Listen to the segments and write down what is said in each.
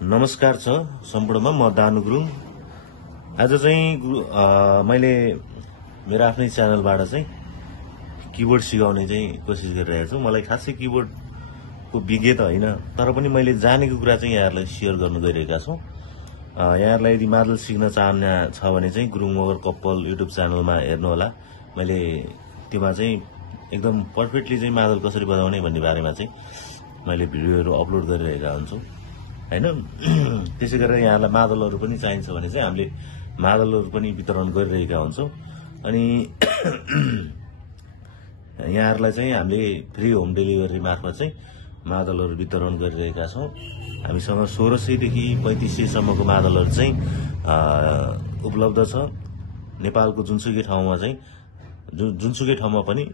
नमस्कार छ सम्पूर्णमा म दानु गुरुङ। आज चाहिँ मैले मेरो आफ्नै च्यानलबाट चाहिँ किबोर्ड सिकाउने चाहिँ कोसिस गरिरहेको छु। मलाई खासै किबोर्डको विज्ञ त होइन, तर पनि मैले जानेको कुरा चाहिँ यहाँहरूलाई सेयर गर्न गइरहेका छौँ। यहाँहरूलाई यदि मादल सिक्न चाहना छ भने चाहिँ गुरुङ मगर कप्पल युट्युब च्यानलमा हेर्नुहोला। मैले त्योमा चाहिँ एकदम पर्फेक्टली चाहिँ मादल कसरी बजाउने भन्ने बारेमा चाहिँ मैले भिडियोहरू अपलोड गरिरहेका हुन्छु हैन। त्यसै गरेर यहाँलाई मादलहरू पनि चाहिन्छ भने चाहिँ हामीले मादलहरू पनि वितरण गरिरहेका हुन्छौँ। अनि यहाँहरूलाई चाहिँ हामीले फ्री होम डेलिभरी मार्फत चाहिँ मादलहरू वितरण गरिरहेका छौँ। हामीसँग 1600 देखि 3500 सम्मको मादलहरू चाहिँ उपलब्ध छ। नेपालको जुनसुकै ठाउँमा चाहिँ जुनसुकै ठाउँमा पनि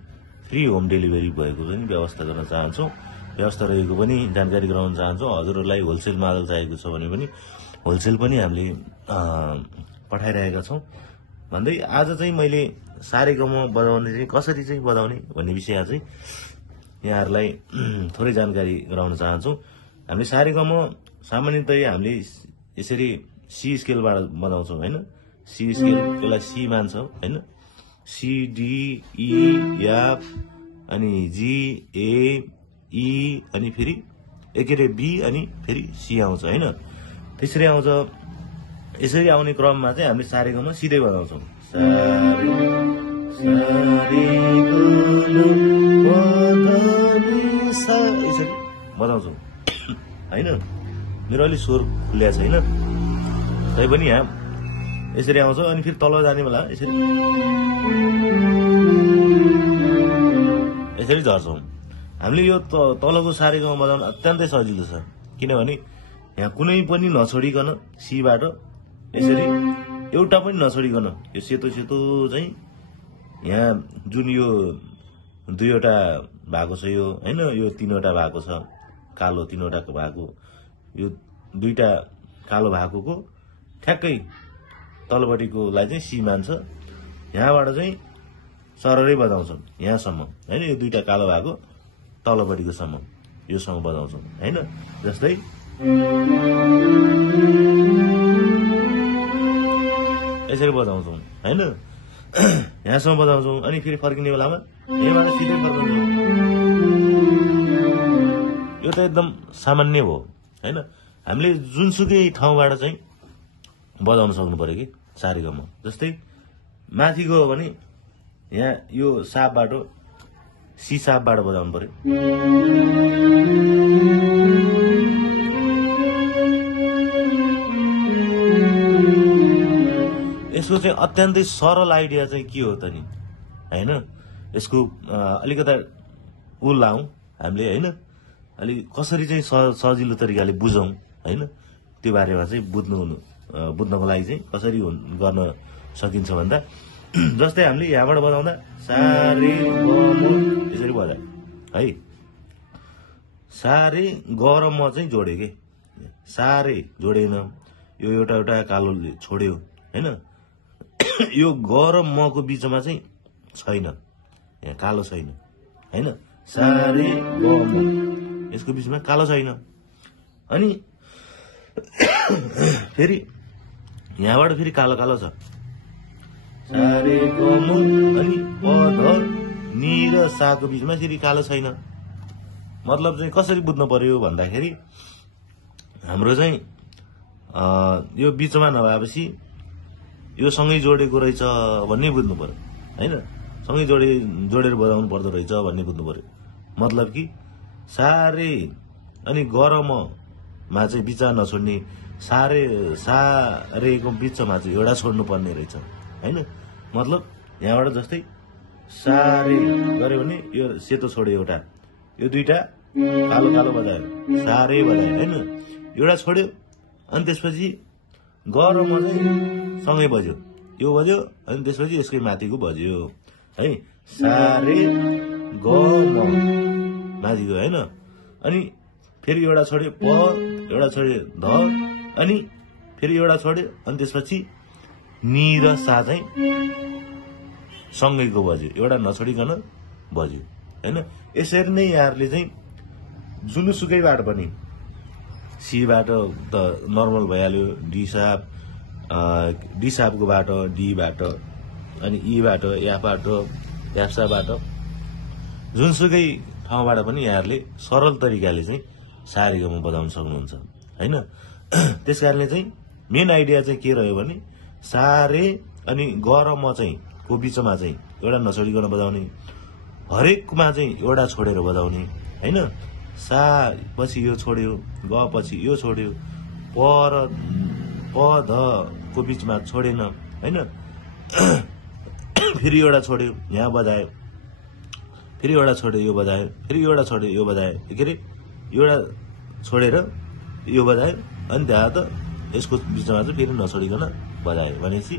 फ्री होम डेलिभरी भएको पनि व्यवस्था गर्न चाहन्छौँ। व्यवस्था रहेको पनि जानकारी गराउन चाहन्छौँ। हजुरहरूलाई होलसेल मादल चाहिएको छ भने पनि होलसेल पनि हामीले पठाइरहेका छौँ भन्दै आज चाहिँ मैले सारेगम बजाउने चाहिँ कसरी चाहिँ बजाउने भन्ने विषय चाहिँ यहाँहरूलाई थोरै जानकारी गराउन चाहन्छौँ। हामीले सारेगम सामान्यतया हामीले यसरी सी स्केलबाट बजाउँछौँ हैन। सी स्केल त्यसलाई सी मान्छौँ हैन। सी डी ई एफ अनि जी ए ई अनि फेरि एकेरे बी अनि फेरि सी आउँछ हैन। त्यसरी आउँछ। यसरी आउने क्रममा चाहिँ हामीले सारेगम सिधै बजाउँछौँ। यसरी बजाउँछौँ हैन। मेरो अलि स्वर खुल्या छैन, तैपनि यहाँ यसरी आउँछ। अनि फेरि तल जाने बेला यसरी झर्छौँ। हामीले यो तलको सारेगम बजाउन अत्यन्तै सजिलो छ, किनभने यहाँ कुनै पनि नछोडिकन सीबाट यसरी एउटा पनि नछोडिकन यो सेतो सेतो चाहिँ यहाँ जुन यो दुईवटा भएको छ यो हैन, यो तीनवटा भएको छ कालो, तीनवटा भएको यो दुईटा कालो भएकोको ठ्याक्कै तलपट्टिकोलाई चाहिँ सी मान्छ। यहाँबाट चाहिँ सररै बजाउँछौँ यहाँसम्म हैन। यो दुईटा कालो भएको तलपट्टिको सम्म योसँग बजाउँछौँ हैन। जस्तै यसरी बजाउँछौँ हैन। यहाँसम्म बजाउँछौँ। अनि फेरि फर्किने बेलामा यहाँबाट सिधै फर्काउँछौँ। यो त एकदम सामान्य हो हैन। हामीले जुनसुकै ठाउँबाट चाहिँ बजाउन सक्नु पर्यो कि सारेगम। जस्तै माथि गयो भने यहाँ यो सापबाट सी सापबाट बजाउनु पर्यो। यसको चाहिँ अत्यन्तै सरल आइडिया चाहिँ के हो त नि हैन। यसको अलिकता लाउँ हामीले हैन। अलि कसरी चाहिँ सजिलो तरिकाले बुझौँ हैन, त्यो बारेमा चाहिँ बुझ्नको लागि चाहिँ कसरी गर्न सकिन्छ भन्दा जस्तै हामीले यहाँबाट बजाउँदा सारे गम यसरी बजायो है। सारे गरम म चाहिँ जोडे के, सारे जोडेन, यो एउटा एउटा कालो छोड्यो हैन। यो गरम मको बीचमा चाहिँ छैन, यहाँ कालो छैन हैन। सारे गम यसको बीचमा कालो छैन। अनि फेरि यहाँबाट फेरि कालो कालो छ। सारे गम अनि पध नि र साको बीचमा फेरि कालो छैन। मतलब चाहिँ कसरी बुझ्नु पर्यो भन्दाखेरि हाम्रो चाहिँ यो बीचमा नभएपछि यो सँगै जोडेको रहेछ भन्ने बुझ्नु पर्यो हैन। सँगै जोडेर बजाउनु पर्दो रहेछ भन्ने बुझ्नु पर्यो। मतलब कि सारे अनि गरममा चाहिँ बिचा नछोड्ने, सारेको बिचमा चाहिँ एउटा छोड्नु पर्ने रहेछ हैन। मतलब यहाँबाट जस्तै सारे गऱ्यो भने यो सेतो छोड्यो एउटा, यो दुईटा कालो कालो बजायो, सारे बजायो हैन। एउटा छोड्यो अनि त्यसपछि गरममा चाहिँ सँगै बज्यो, यो बज्यो अनि त्यसपछि यसकै माथिको बज्यो है। सारे गम माथिको हैन। अनि फेरि एउटा छोड्यो प, एउटा छोड्यो ध, अनि फेरि एउटा छोड्यो अनि त्यसपछि नि र सा चाहिँ सँगैको बज्यो, एउटा नछोडिकन बज्यो हैन। यसरी नै यहाँहरूले चाहिँ जुनसुकैबाट पनि सीबाट त नर्मल भइहाल्यो, डी सार्प, डी सार्पकोबाट डीबाट, अनि ईबाट एफबाट जुनसुकै ठाउँबाट पनि यहाँहरूले सरल तरिकाले चाहिँ सारेगामा बजाउन सक्नुहुन्छ हैन। त्यसकारणले चाहिँ मेन आइडिया चाहिँ के रह्यो भने सारे अनि ग र म चाहिँ को बीचमा चाहिँ एउटा नछोडिकन बजाउने, हरेकमा चाहिँ एउटा छोडेर बजाउने हैन। सा पछि यो छोड्यो, ग पछि यो छोड्यो, प र प ध को बीचमा छोडेन हैन। फेरि एउटा छोड्यो यहाँ बजायो, फेरि एउटा छोड्यो यो बजायो, फेरि एउटा छोड्यो यो बजायो, के अरे एउटा छोडेर यो बजायो, अनि त्यहाँ त यसको बीचमा चाहिँ फेरि नछोडिकन बजायो भनेपछि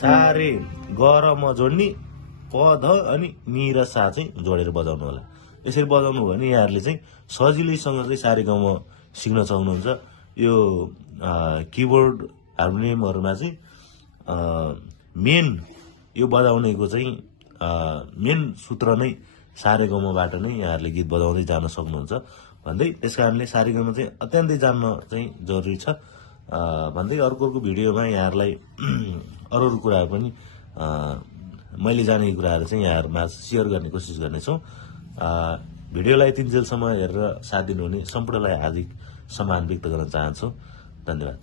सारे ग र म जोड्ने, प ध अनि नि र सा चाहिँ जोडेर बजाउनु होला। यसरी बजाउनु हो भने यहाँहरूले चाहिँ सजिलैसँग चाहिँ सारेगामा सिक्न सक्नुहुन्छ। यो किबोर्ड हार्मोनियमहरूमा चाहिँ मेन यो बजाउनेको चाहिँ मेन सूत्र नै सारेगामाबाट नै यहाँहरूले गीत बजाउँदै जान सक्नुहुन्छ भन्दै, त्यसकारणले सारेगामा चाहिँ अत्यन्तै जान्न चाहिँ जरुरी छ भन्दै अर्को भिडियोमा यहाँहरूलाई अरू कुराहरू पनि मैले जानेको कुराहरू चाहिँ यहाँहरूमा सेयर गर्ने कोसिस गर्नेछौँ। भिडियोलाई यतिन्जेलसम्म हेरेर साथ दिनुहुने सम्पूर्णलाई हार्दिक सम्मान व्यक्त गर्न चाहन्छु। धन्यवाद।